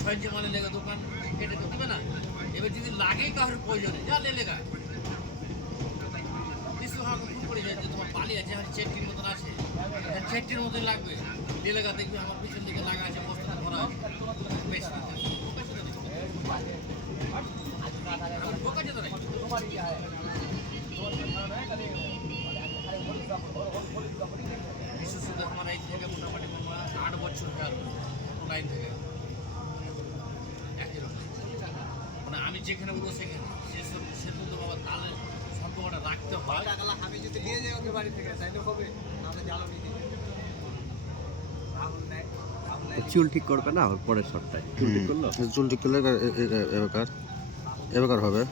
ছয় ইঞ্চি মালে লেগে দোকান কেটে তো দিবে না। এবার যদি লাগেই কারোর প্রয়োজনে যা লেগা কিছু আমাকে ফোন করে যায় যে তোমার বালি আছে আমার চেটটির মতন আছে, চেটটির মতন লাগবে লেগা দেখবি আমার পিছন দিকে লাগা আছে বস্তা ভরা আছে বেশি বোকা যেত নাই বিশেষ করে আমার এই থেকে মোটামুটি 8 বছর গেল লাইন থেকে একই রকম মানে আমি যেখানে উঠবো সেখানে সে তো বাবা তাহলে সম্পর্কটা রাখতে হয়। আমি যদি নিয়ে যাই ওকে বাড়ি থেকে তাইলে হবে, নাহলে জ্বালো নিয়ে চুল ঠিক করবে না ওর পরের শটটায় চুল ঠিক করলো, চুল ঠিক করলে এবার হবে।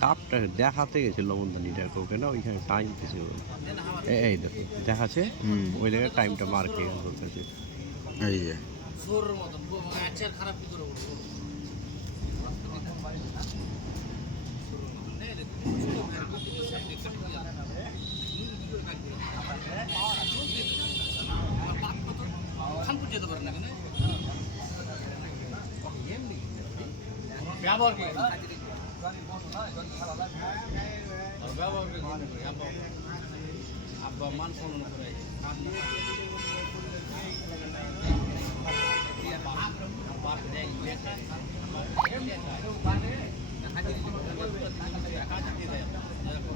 কাপটা দেখাতে গেছে লবণদানিটার ওকে না ওইখানে টাইম কিছু এই দেখো দেখাচ্ছে ওই জায়গায় টাইমটা মার্ক হয়ে গেল ওর কাছে। এই যে সোরের মতন আচার খারাপ কি করে উঠবো খানপুর যেতে পারে না কেন ব্যবহার কি আব্বা মান সম্মান করে বাপ